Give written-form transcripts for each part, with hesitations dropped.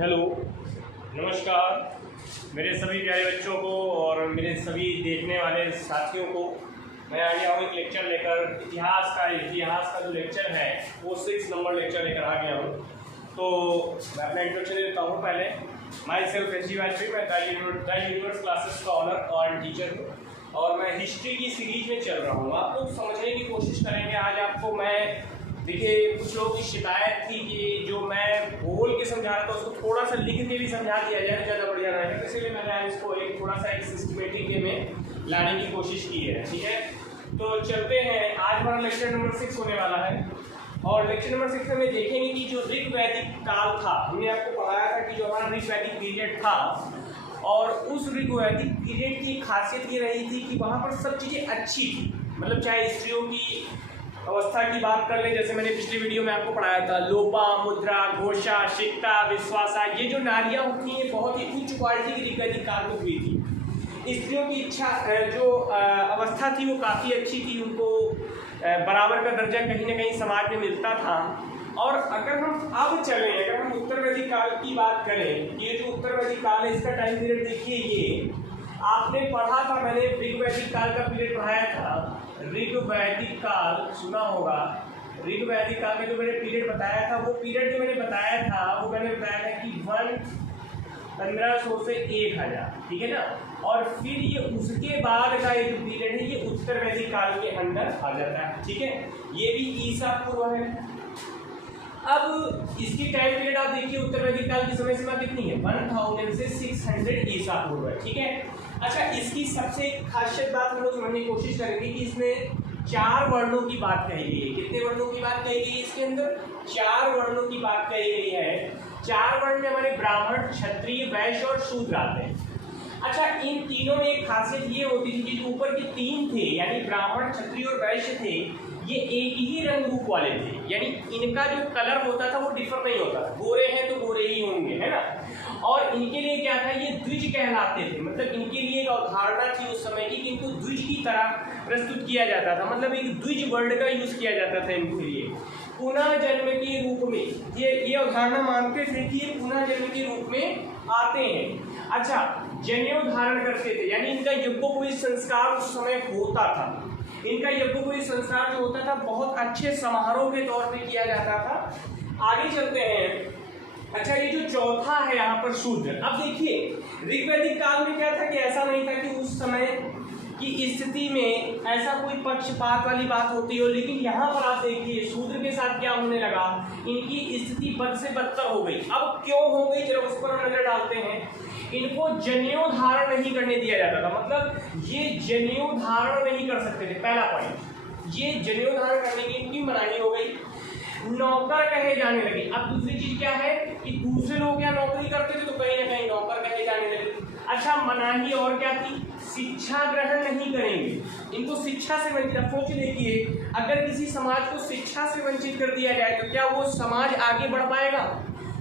Hello, नमस्कार मेरे सभी प्यारे बच्चों को और मेरे सभी देखने वाले साथियों को। मैं आ गया हूँ एक लेक्चर लेकर। इतिहास का जो लेक्चर है वो 6 नंबर लेक्चर लेकर आ गया हूँ। तो मैं अपना इंट्रोडक्शन दे देता हूँ। पहले my self S D Vajpayee, मैं द यूनिवर्स क्लासेस का ऑनर और टीचर हूँ और मैं हिस्ट्री की सीरीज में चल रहा हूँ। आप लोग समझने की कोशिश करेंगे। आज आपको मैं देखिए, कुछ लोगों की शिकायत थी कि जो मैं बोल के समझा रहा था उसको थोड़ा सा लिख के भी समझा दिया जाए, ज़्यादा बढ़िया रहेगा। इसलिए मैंने आज इसको थोड़ा सा एक सिस्टमेटिक वे में लाने की कोशिश की है। ठीक है, तो चलते हैं। आज हमारा लेक्चर नंबर 6 होने वाला है और लेक्चर नंबर 6 में देखेंगे कि जो ऋग वैदिक काल था, हमने आपको पढ़ाया था कि जो हमारा ऋग वैदिक पीरियड था और उस ऋग वैदिक पीरियड की खासियत ये रही थी कि वहाँ पर सब चीज़ें अच्छी थी। मतलब चाहे स्त्रियों की अवस्था की बात कर ले, जैसे मैंने पिछली वीडियो में आपको पढ़ाया था, लोपा, मुद्रा, घोषा, शिक्ता, विश्वासा, ये जो नारियां होती हैं बहुत ही उच्च क्वालिटी की ऋग वैदिक काल में हुई थी। स्त्रियों की इच्छा जो अवस्था थी वो काफ़ी अच्छी थी, उनको बराबर का दर्जा कहीं ना कहीं समाज में मिलता था। और अगर हम अब चलें, अगर हम उत्तर वैदिक काल की बात करें, ये जो उत्तर वैदिक काल है इसका टाइम पीरियड देखिए। ये आपने पढ़ा था, मैंने ऋग वैदिक काल का पीरियड पढ़ाया था। ऋग वैदिक काल सुना होगा। ऋग वैदिक काल में जो मैंने पीरियड बताया था, वो पीरियड जो मैंने बताया था वो मैंने बताया था कि 1500 से 1000, ठीक है ना। और फिर ये उसके बाद का एक पीरियड है, ये उत्तर वैदिक काल के अंदर आ जाता है। ठीक है, ये भी ईसा पूर्व है। अब इसकी टाइम पीरियड आप देखिए, उत्तर वैदिक काल की समय सीमा कितनी है? 1000 से 600 ईसा पूर्व है। ठीक है, अच्छा, इसकी सबसे खासियत बात हम लोग समझने की कोशिश करेंगे कि इसमें 4 वर्णों की बात कही गई है। कितने वर्णों की बात कही गई है? इसके अंदर 4 वर्णों की बात कही गई है। 4 वर्ण में हमारे ब्राह्मण, क्षत्रिय, वैश्य और शूद्र आते हैं। अच्छा, इन तीनों में एक खासियत ये होती थी कि जो ऊपर के 3 थे, यानी ब्राह्मण, क्षत्रिय और वैश्य थे, ये एक ही रंग रूप वाले थे। यानी इनका जो कलर होता था वो डिफर नहीं होता था। गोरे हैं तो गोरे ही होंगे, है ना। और इनके लिए क्या था, ये द्विज कहलाते थे। मतलब इनके लिए एक अवधारणा थी उस समय की कि इनको द्विज की तरह प्रस्तुत किया जाता था। मतलब एक द्विज वर्ड का यूज किया जाता था इनके लिए। पुनः जन्म के रूप में ये अवधारणा मानते थे कि ये पुनः जन्म के रूप में आते हैं। अच्छा, जनेऊ धारण करते थे, यानी इनका यज्ञोपवीत संस्कार उस समय होता था। इनका यज्ञोपवीत संस्कार जो होता था बहुत अच्छे समारोह के तौर पे किया जाता था। आगे चलते हैं। अच्छा, ये जो चौथा है यहाँ पर शूद्र। अब देखिए, ऋग वैदिक काल में क्या था कि ऐसा नहीं था कि उस समय की स्थिति में ऐसा कोई पक्षपात वाली बात होती हो, लेकिन यहाँ पर आप देखिए शूद्र के साथ क्या होने लगा, इनकी स्थिति बद से बदतर हो गई। अब क्यों हो गई, जरा उस पर हम नजर डालते हैं। इनको जनेऊ धारण नहीं करने दिया जाता था। मतलब ये जनेऊ धारण नहीं कर सकते थे। पहला पॉइंट, ये जनेऊ धारण करने की इनकी मनाही हो गई। नौकर कहे जाने लगे। अब दूसरी चीज क्या है कि दूसरे लोग क्या नौकरी करते थे तो कहीं ना कहीं नौकर कहे जाने लगे। अच्छा, मनाही और क्या थी? शिक्षा ग्रहण नहीं करेंगे, इनको शिक्षा से वंचित। अब सोच देखिए, अगर किसी समाज को शिक्षा से वंचित कर दिया जाए तो क्या वो समाज आगे बढ़ पाएगा?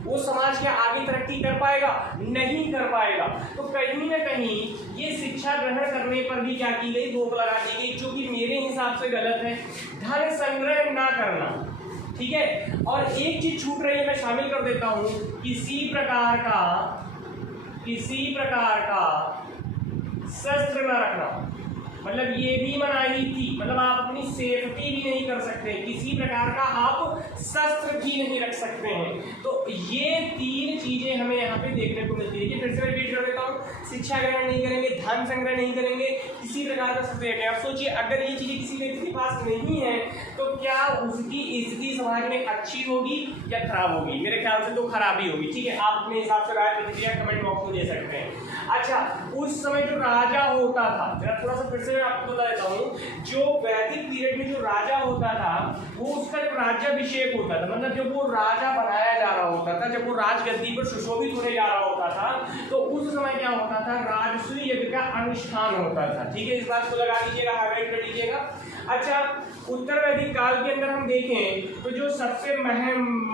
वो समाज क्या आगे तरक्की कर पाएगा? नहीं कर पाएगा। तो कहीं ना कहीं ये शिक्षा ग्रहण करने पर भी क्या की गई, रोक लगा दी गई, जो कि मेरे हिसाब से गलत है। धन संग्रह ना करना, ठीक है। और एक चीज छूट रही है, मैं शामिल कर देता हूं, किसी प्रकार का शस्त्र न रखना। मतलब ये भी मनाही थी। मतलब आप अपनी सेफ्टी भी नहीं कर सकते, किसी प्रकार का आप शस्त्र भी नहीं रख सकते हैं। तो ये 3 चीजें हमें यहाँ पे देखने को मिलती है। कि फिर से रिपीट कर देता हूँ, शिक्षा ग्रहण नहीं करेंगे, धन संग्रह नहीं करेंगे, किसी प्रकार का शस्त्र रखेंगे। अब सोचिए, अगर ये चीजें किसी व्यक्ति के पास नहीं है तो क्या उसकी स्थिति समाज में अच्छी होगी या खराब होगी? मेरे ख्याल से तो खराब ही होगी। ठीक है, आप अपने हिसाब से राय प्रतिक्रिया कमेंट बॉक्स में दे सकते हैं। अच्छा, उस समय जो राजा होता था, जरा थोड़ा सा फिर से मैं आपको बता देता हूँ, जो वैदिक पीरियड में जो राजा होता था वो उसका जो राज्याभिषेक होता था, मतलब जब वो राजा बनाया जा रहा होता था, जब वो राजगद्दी पर सुशोभित होने जा रहा होता था, तो उस समय क्या होता था, राजसूय यज्ञ का अनुष्ठान होता था। ठीक है, इस बात को लगा लीजिएगा, हाईलाइट कर लीजिएगा। अच्छा, उत्तर वैदिक काल के अंदर हम देखें तो जो सबसे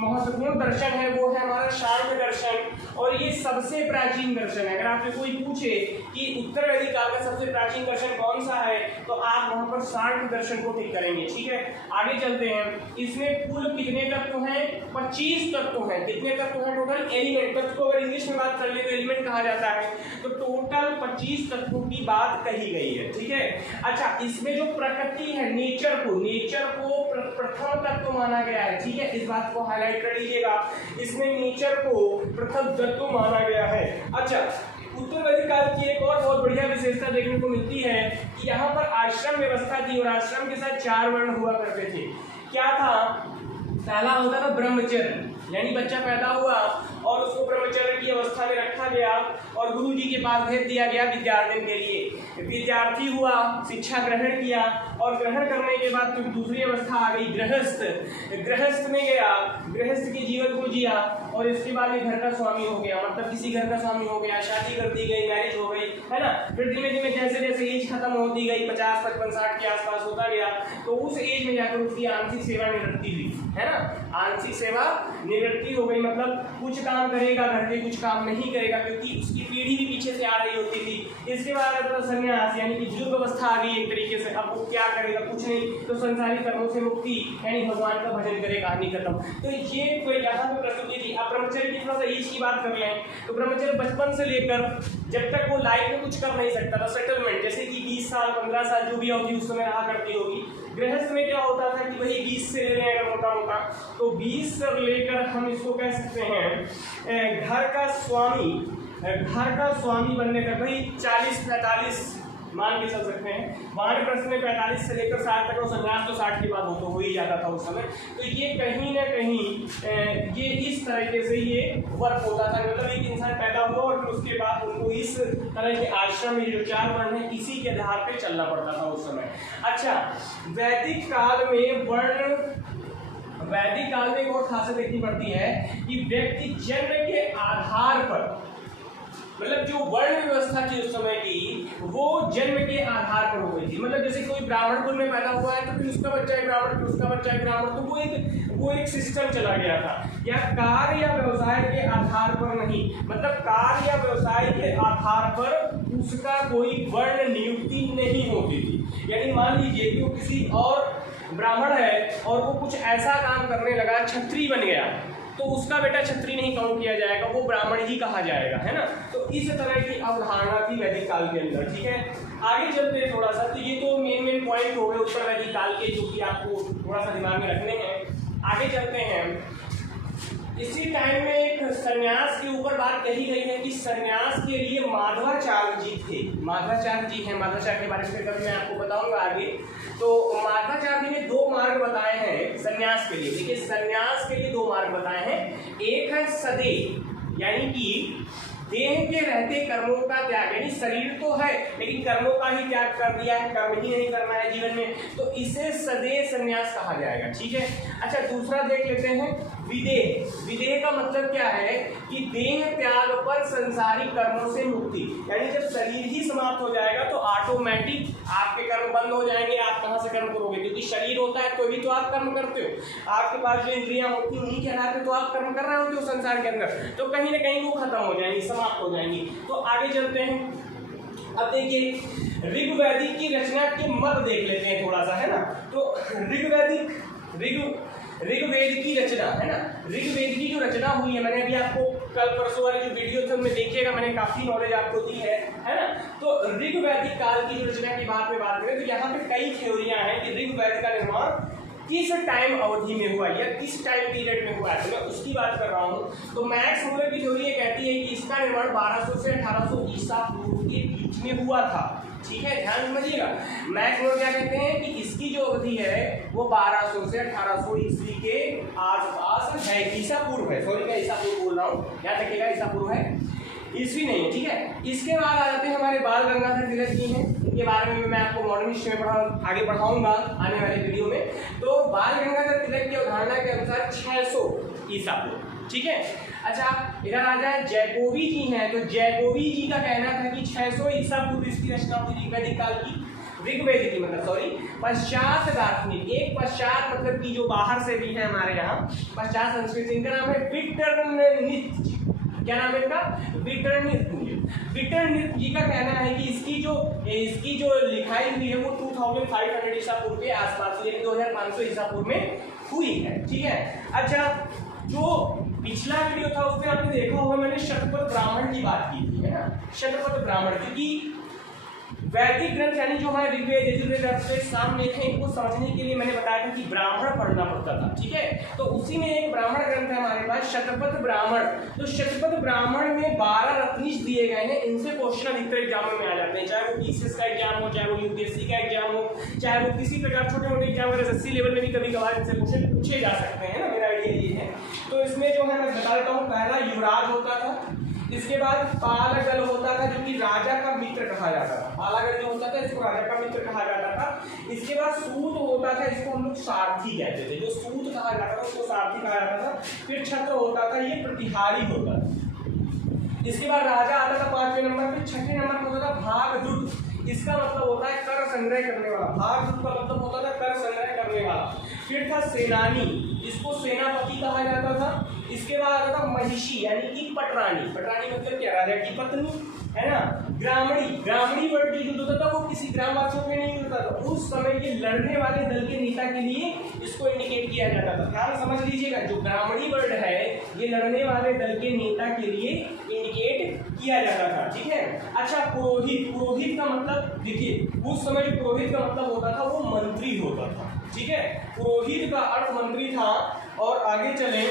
महत्वपूर्ण दर्शन है वो है हमारा शांग दर्शन, और ये सबसे प्राचीन दर्शन है। अगर आपसे कोई पूछे कि उत्तर वैदिक काल का सबसे प्राचीन दर्शन कौन सा है, तो आप वहां पर शांग दर्शन को टिक करेंगे। ठीक है, आगे चलते हैं। इसमें कुल कितने तत्व हैं? 25 तत्व हैं। कितने तत्व हैं टोटल? एलिमेंट। तत्व को अगर इंग्लिश में बात कर ले तो एलिमेंट कहा जाता है। तो टोटल 25 तत्वों की बात कही गई है। ठीक है, अच्छा, इसमें जो प्रकृति है, नेचर को प्रथम तत्व माना गया है। ठीक है, इस बात को हाईलाइट कर लीजिएगा, इसमें नेचर को प्रथम तत्व माना गया है। अच्छा, उत्तर वैदिक काल की एक और बहुत बढ़िया विशेषता देखने को मिलती है कि यहाँ पर आश्रम व्यवस्था थी, और आश्रम के साथ 4 वर्ण हुआ करते थे। क्या था? पहला होता था ब्रह्मचर्य, यानी बच्चा पैदा हुआ और उसको ब्रह्मचर्य की अवस्था में रखा गया और गुरु जी के पास भेज दिया गया विद्यार्थी के लिए। विद्यार्थी हुआ, शिक्षा ग्रहण किया, और ग्रहण करने के बाद फिर दूसरी अवस्था आ गई गृहस्थ। गृहस्थ में गया, गृहस्थ के जीवन को जिया, और इसके बाद ये घर का स्वामी हो गया, मतलब किसी घर का स्वामी हो गया, शादी कर दी गई, मैरिज हो गई, है ना। फिर धीमे धीमे जैसे जैसे एज खत्म होती गई, 50, 55, 60 के आसपास होता गया, तो उस एज में जाकर उसकी आंशिक सेवा निवृत्ति हुई, है ना। आंशिक सेवा निवृत्ति हो गई, मतलब कुछ काम करेगा घर के, कुछ काम नहीं करेगा, क्योंकि उसकी पीढ़ी भी पीछे से आ रही होती थी। इसके बाद आता था संन्यास, यानी कि बुजुर्ग अवस्था आ गई एक तरीके से। अब वो क्या करेगा? कुछ नहीं, तो संसारी कर्मों से मुक्ति, यानी भगवान का भजन करे, कहानी खत्म। तो ये कोई यहाँ पे प्रस्तुति थी। अब ब्रह्मचर्य की थोड़ा सा एज की बात कर लें, तो ब्रह्मचर्य बचपन से लेकर जब तक वो लाइफ में कुछ कर नहीं सकता था, सेटलमेंट, जैसे कि 20 साल 15 साल जो भी होगी उस समय रहा करती होगी। गृहस्थ में क्या होता था कि वही 20 से ले लें अगर मोटा मोटा, तो 20 से लेकर हम इसको कह सकते हैं घर का स्वामी बनने तक, भाई 40-45 मान के चल सकते हैं। वानप्रस्थ में 45 से लेकर 60 तक, और संन्यास तो 60 के बाद हो ही जाता था उस समय। तो ये कहीं ना कहीं ये इस तरीके से ये वर्क होता था, मतलब एक इंसान पैदा हुआ और फिर उसके बाद उनको इस तरह के आश्रम में जो 4 वर्ण है इसी के आधार पे चलना पड़ता था उस समय। अच्छा, वैदिक काल में एक और खासियत देखनी पड़ती है कि व्यक्ति जन्म के आधार पर, मतलब जो वर्ण व्यवस्था थी उस समय की, वो जन्म के आधार पर हो गई थी। मतलब जैसे कोई ब्राह्मण कुल में पैदा हुआ है तो फिर उसका बच्चा है ब्राह्मण, फिर उसका बच्चा है ब्राह्मण, तो वो एक सिस्टम चला गया था। या कार्य या व्यवसाय के आधार पर नहीं, मतलब कार्य या व्यवसाय के आधार पर उसका कोई वर्ण नियुक्ति नहीं होती थी। यानी मान लीजिए कि वो किसी और ब्राह्मण है और वो कुछ ऐसा काम करने लगा, क्षत्रिय बन गया, तो उसका बेटा क्षत्रिय नहीं काउंट किया जाएगा, वो ब्राह्मण ही कहा जाएगा, है ना। तो इस तरह की अवधारणा थी वैदिक काल के अंदर। ठीक है, आगे चलते हैं थोड़ा सा। तो ये तो मेन पॉइंट हो गए उत्तर वैदिक काल के, जो कि आपको थोड़ा सा दिमाग में रखने हैं। आगे चलते हैं। इसी टाइम में एक सन्यास के ऊपर बात कही गई है कि सन्यास के लिए माधवाचार्य जी थे। माधवाचार्य जी हैं, माधवाचार्य के बारे में कभी मैं आपको बताऊंगा आगे। तो माधवाचार्य जी ने 2 मार्ग बताए हैं सन्यास के लिए। देखिए, सन्यास के लिए 2 मार्ग बताए हैं। एक है सदेह, यानी कि देह के रहते कर्मों का त्याग, यानी शरीर तो है लेकिन कर्मों का ही त्याग कर दिया है, कर्म ही नहीं करना है जीवन में, तो इसे सदेह संन्यास कहा जाएगा। ठीक है, अच्छा, दूसरा देख लेते हैं विदेह। विदेह का मतलब क्या है कि देह त्याग पर संसारिक कर्मों से मुक्ति, यानी जब शरीर ही समाप्त हो जाएगा तो ऑटोमेटिक आपके कर्म बंद हो जाएंगे। आप कहाँ से कर्म करोगे? क्योंकि शरीर होता है तो भी तो आप कर्म करते हो, आपके पास जो इंद्रियां होती हैं उन्हीं के आधार पर तो आप कर्म कर रहे होते हो संसार के अंदर, तो कहीं ना कहीं वो खत्म हो जाएंगी, समाप्त हो जाएंगी। तो आगे चलते हैं। अब देखिए, ऋग्वैदिक की रचना के मत देख लेते हैं थोड़ा सा, है ना। तो ऋग्वेद की रचना, है ना, ऋग्वेद की जो रचना हुई है, मैंने अभी आपको कल परसों वाले जो वीडियो थे उनमें देखिएगा, मैंने काफी नॉलेज आपको दी है ना। तो ऋग्वैदिक काल की जो रचना की बात करें तो यहाँ पे कई थ्योरियां हैं कि ऋग्वेद का निर्माण किस टाइम अवधि में हुआ या किस टाइम पीरियड में हुआ है, तो मैं उसकी बात कर रहा हूँ। तो मैक्स मूलर की थ्योरी ये कहती है कि इसका निर्माण 1200 से 1800 ईसा पूर्व के बीच में हुआ था। ठीक है, ध्यान समझिएगा। मैक्स मूलर क्या कहते हैं कि इसकी जो अवधि है वो 1200 से 1800 ईस्वी के आसपास है। ईसा पूर्व है, सॉरी मैं ईसा पूर्व बोल रहा हूँ, याद रखिएगा ईसा पूर्व है, ईस्वी नहीं है। ठीक है, इसके बाद आ जाते हैं हमारे बाल गंगाधर तिलक जी हैं, इनके बारे में मैं आपको मॉडर्न हिस्ट्री में आगे पढ़ाऊंगा आने वाले वीडियो में। तो बाल गंगाधर तिलक की अवधारणा के अनुसार 600 ईसा पूर्व। ठीक है, अच्छा, इधर आ जाए जैकोबी जी हैं, तो जैकोबी जी का कहना था कि 600 ईसा पूर्व इसकी रचना हुई वैदिक काल की। ऋग्वेद की मतलब सॉरी पश्चात दार्शनिक, एक पश्चात मतलब कि जो बाहर से भी है हमारे यहाँ पश्चात संस्कृत, इनका नाम है विटर्नित्ज। क्या नाम है इनका? विटर्नित्ज। विटर्नित्ज जी का कहना है कि इसकी जो लिखाई हुई है वो 2500 ईसा पूर्व के आसपास, यानी 2500 ईसा पूर्व में हुई है। ठीक है। अच्छा, जो पिछला वीडियो था उसमें आपने देखा होगा मैंने शतपथ ब्राह्मण की बात की थी, है ना, शतपथ ब्राह्मण, क्योंकि वैदिक ग्रंथ यानी जो हमारे ऋग्वेद यजुर्वेद से सामने थे, इनको समझने के लिए मैंने बताया था कि ब्राह्मण पढ़ना पड़ता था। ठीक है। तो उसी में एक ब्राह्मण ग्रंथ है हमारे पास शतपथ ब्राह्मण। तो शतपथ ब्राह्मण में 12 रत्निश दिए गए हैं, इनसे क्वेश्चन अधिकतर एग्जाम में आ जाते हैं, चाहे वो पीसीएस का एग्जाम हो, चाहे वो यूपीएससी का एग्जाम हो, चाहे वो किसी प्रकार छोटे मोटे एग्जाम वगैरह एसएससी लेवल में भी कभी कभार इनसे क्वेश्चन पूछे जा सकते हैं ना, मेरा आइडिया ये है। तो इसमें जो है मैं बता देता हूँ, पहला युवराज होता था, इसके बाद पालगल होता था जो कि राजा का मित्र कहा जाता था, पालगल जो होता था इसको राजा का मित्र कहा जाता था। इसके बाद सूत होता था, इसको हम लोग सारथी कहते थे, जो सूत कहा जाता था उसको सारथी कहा जाता था। फिर छत्र होता था, ये प्रतिहारी होता था। इसके बाद राजा आता था 5वें नंबर पे। 6ठे नंबर पर होता था भागदूत, इसका मतलब होता है कर संग्रह करने वाला, भागदूत का मतलब होता था कर संग्रह करने वाला। फिर था सेनानी, इसको सेनापति कहा जाता था। इसके बाद आता था महिषी यानी कि पटरानी, पटरानी मतलब क्या, राजा की पत्नी, है ना। ग्रामणी, ग्रामणी वर्ड जो यूज होता था वो किसी ग्रामवासियों के नहीं होता था, उस समय ये लड़ने वाले दल के नेता के लिए इसको इंडिकेट किया जाता था। ध्यान समझ लीजिएगा, जो ग्रामणी वर्ड है ये लड़ने वाले दल के नेता के लिए इंडिकेट किया जाता था। ठीक है। अच्छा, पुरोहित, पुरोहित का मतलब देखिए, उस समय जो पुरोहित का मतलब होता था वो मंत्री होता था। ठीक है। पुरोहित का अर्थ मंत्री था। और आगे चले,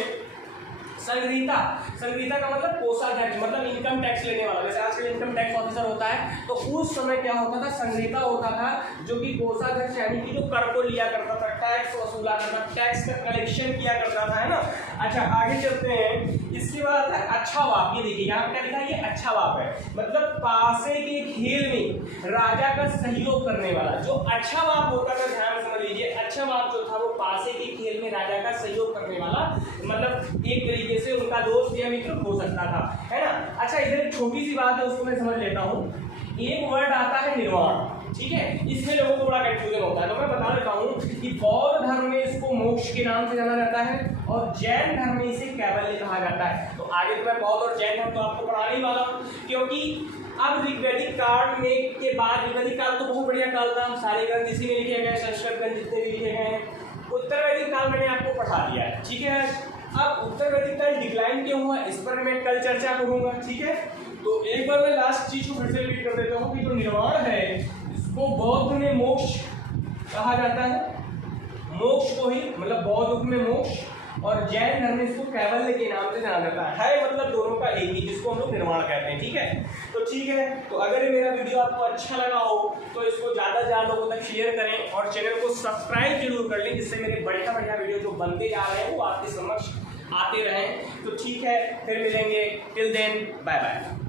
संग्रहीता, संग्रहीता का मतलब कोषाध्यक्ष, मतलब इनकम टैक्स लेने वाला, जैसे आजकल इनकम टैक्स ऑफिसर होता है, तो उस समय क्या होता था, संग्रहीता होता था जो कि कोषाध्यक्ष यानी कि जो कर को लिया करता था, टैक्स वसूला करता, टैक्स का कलेक्शन किया करता था, है ना। अच्छा, आगे चलते हैं। इसके बाद है अच्छा बाप, ये देखिए यहाँ पे क्या लिखा है, ये अच्छा बाप है, मतलब पासे के खेल में राजा का सहयोग करने वाला। जो अच्छा बाप होता था, ध्यान समझ लीजिए, अच्छा बाप जो था वो पासे के खेल में राजा का सहयोग करने वाला, मतलब एक तरीके से उनका दोस्त या मित्र हो सकता था, है ना। अच्छा, इधर एक छोटी सी बात है उसको मैं समझ लेता हूँ। एक वर्ड आता है निर्वाण, ठीक है, इसमें लोगों को बड़ा कंफ्यूजन होता है, तो मैं बता देता हूँ कि बौद्ध धर्म में इसको मोक्ष के नाम से जाना जाता है और जैन धर्म में इसे कैवल्य कहा जाता है। तो आगे तो मैं बौद्ध और जैन धर्म तो आपको पढ़ाने ही वाला हूँ, क्योंकि अब ऋग्वैदिक काल में के बाद, ऋग्वैदिक काल तो बहुत बढ़िया काल था, सारे ग्रंथ इसी में लिखे गए, संस्कृत ग्रंथ जितने भी लिखे गए हैं। उत्तर वैदिक काल मैंने आपको पढ़ा दिया है। ठीक है। अब उत्तर वैदिक काल डिक्लाइन क्यों हुआ, इस पर मैं कल चर्चा करूंगा। ठीक है। तो एक बार मैं लास्ट चीज को फिर से रिपीट कर देता हूँ कि जो निर्वाण है इसको बौद्ध में मोक्ष कहा जाता है, मोक्ष को ही, मतलब बौद्ध में मोक्ष, और जैन धर्म में इसको कैवल्य के नाम से जाना जाता है, मतलब दोनों का एक ही, जिसको हम लोग निर्वाण कहते हैं। ठीक है। तो ठीक है, तो अगर मेरा वीडियो आपको अच्छा लगा हो तो इसको ज़्यादा से ज़्यादा लोगों तक शेयर करें और चैनल को सब्सक्राइब जरूर कर लें, जिससे मेरे बढ़िया बढ़िया वीडियो जो बनते जा रहे हैं वो आपके समक्ष आते रहें। तो ठीक है, फिर मिलेंगे, टिल देन बाय बाय।